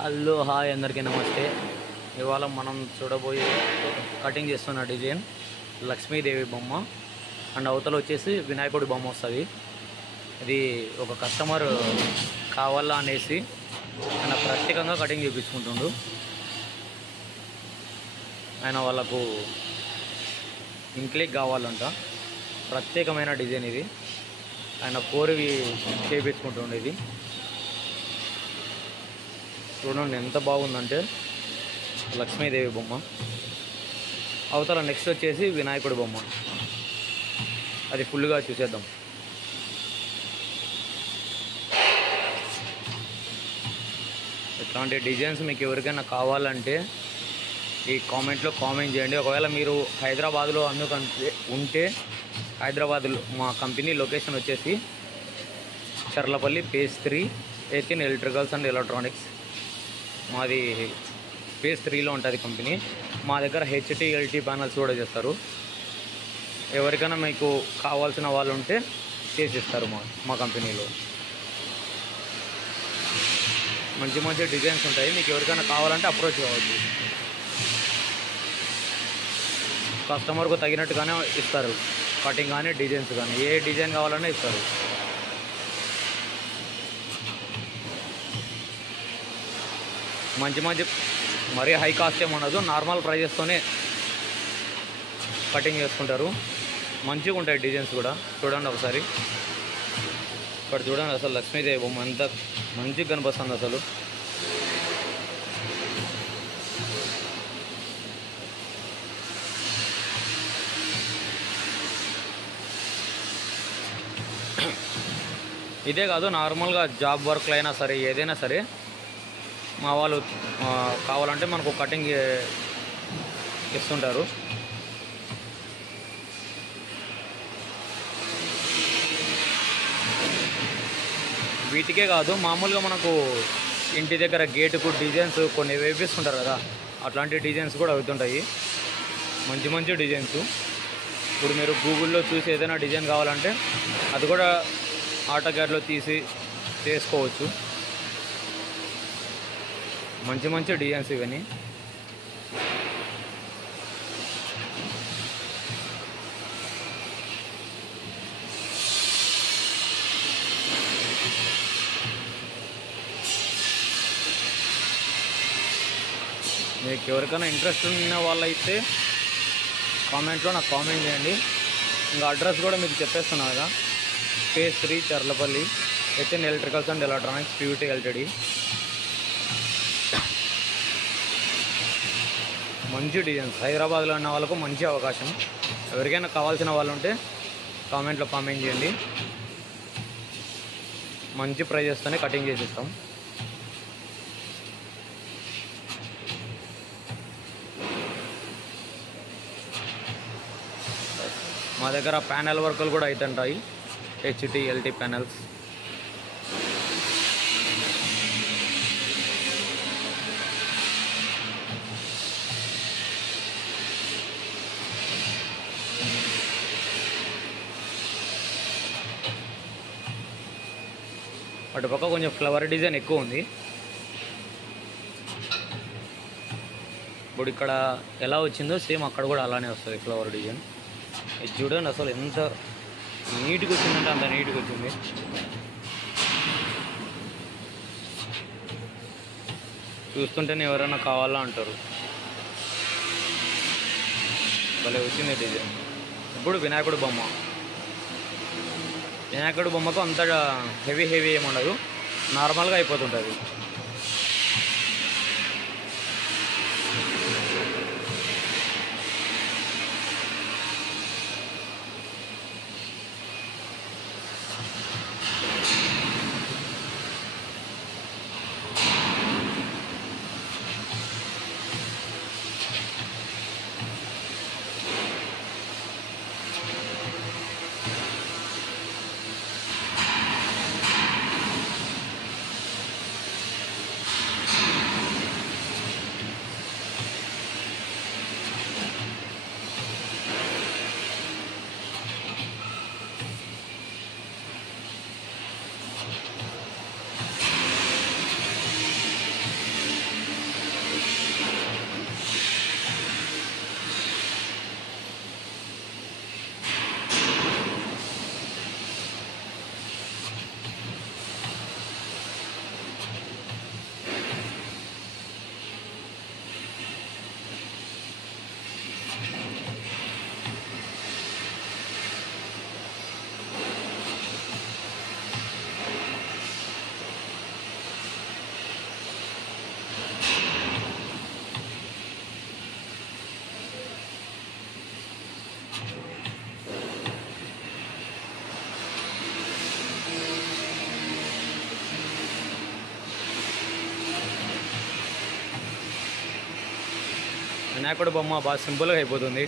Hello hi అందరికీ నమస్తే. ఇవాళ మనం చూడబోయే కటింగ్ చేస్తున్న డిజైన్ లక్ష్మీదేవి బొమ్మ అండ్ అవతల వచ్చేసి వినాయకుడి బొమ్మ వస్తుంది. ఇది ఒక కస్టమర్ కావాలా అనేసి ఆయన ప్రత్యేకంగా కటింగ్ చేయించుకుంటుండు. ఆయన వాళ్ళకు ఇంక్లిక్ కావాలంట, ప్రత్యేకమైన డిజైన్ ఇది. ఆయన కోరివి చేయించుకుంటుండే. ఇది చూడండి ఎంత బాగుందంటే లక్ష్మీదేవి బొమ్మ. అవతల నెక్స్ట్ వచ్చేసి వినాయకుడి బొమ్మ. అది ఫుల్గా చూసేద్దాం. ఇట్లాంటి డిజైన్స్ మీకు ఎవరికైనా కావాలంటే ఈ కామెంట్లో కామెంట్ చేయండి. ఒకవేళ మీరు హైదరాబాద్లో అందుకంటే ఉంటే హైదరాబాద్లో మా కంపెనీ లొకేషన్ వచ్చేసి Charlapalli phase 3 18 electricals and electronics. మాది phase 3లో ఉంటుంది కంపెనీ. మా దగ్గర HT-LT ప్యానల్స్ కూడా చేస్తారు. ఎవరికైనా మీకు కావాల్సిన వాళ్ళు ఉంటే చేసిస్తారు మా కంపెనీలో. మంచి మంచి డిజైన్స్ ఉంటాయి. మీకు ఎవరికైనా కావాలంటే అప్రోచ్ కావచ్చు. కస్టమర్కు తగినట్టుగానే ఇస్తారు. కటింగ్ కానీ డిజైన్స్ కానీ ఏ డిజైన్ కావాలన్నా ఇస్తారు. మంచి మంచి మరీ హై కాస్ట్ ఏముండదు, నార్మల్ ప్రైజెస్తోనే కటింగ్ చేసుకుంటారు. మంచిగా ఉంటాయి డిజైన్స్ కూడా. చూడండి ఒకసారి ఇక్కడ చూడండి. అసలు లక్ష్మీదేవి బొమ్మ ఎంత మంచిగా కనిపిస్తుంది అసలు. ఇదే కాదు, నార్మల్గా జాబ్ వర్క్లు అయినా సరే ఏదైనా సరే మా వాళ్ళు కావాలంటే మనకు కటింగ్ ఇస్తుంటారు. వీటికే కాదు, మామూలుగా మనకు ఇంటి దగ్గర గేటుకు డిజైన్స్ కొన్ని వేపిస్తుంటారు కదా, అట్లాంటి డిజైన్స్ కూడా అవుతుంటాయి. మంచి మంచి డిజైన్స్. ఇప్పుడు మీరు గూగుల్లో చూసి ఏదైనా డిజైన్ కావాలంటే అది కూడా ఆటోక్యాడ్లో తీసి చేసుకోవచ్చు. మంచి మంచి డిజైన్స్ ఇవన్నీ. మీకు ఎవరికైనా ఇంట్రెస్ట్ ఉన్న వాళ్ళైతే కామెంట్లో నాకు కామెంట్ చేయండి. ఇంకా అడ్రస్ కూడా మీకు చెప్పేస్తున్నా కదా, phase 3 Charlapalli, HN electricals and electronics PVT Ltd. మంచి డిజైన్స్ హైదరాబాద్లో ఉన్న వాళ్ళకు మంచి అవకాశం. ఎవరికైనా కావాల్సిన వాళ్ళు ఉంటే కామెంట్లో కామెంట్ చేయండి. మంచి ప్రైజెస్తోనే కటింగ్ చేసిస్తాం. మా దగ్గర ప్యానెల్ వర్కులు కూడా అవుతుంటాయి. HT-LT panels. అటుపక్క కొంచెం ఫ్లవర్ డిజైన్ ఎక్కువ ఉంది. ఇప్పుడు ఇక్కడ ఎలా వచ్చిందో సేమ్ అక్కడ కూడా అలానే వస్తుంది ఫ్లవర్ డిజైన్. ఇది చూడండి అసలు ఎంత నీట్గా వచ్చిందంటే అంత నీట్గా వచ్చింది. చూస్తుంటేనే ఎవరైనా కావాలా అంటారు. భలే వచ్చింది డిజైన్. ఇప్పుడు వినాయకుడి బొమ్మ. వినాయకుడి బొమ్మకు అంత హెవీ ఏమి ఉండదు, నార్మల్గా అయిపోతుంటుంది. వినాయకుడి బొమ్మ బాగా సింపుల్గా అయిపోతుంది.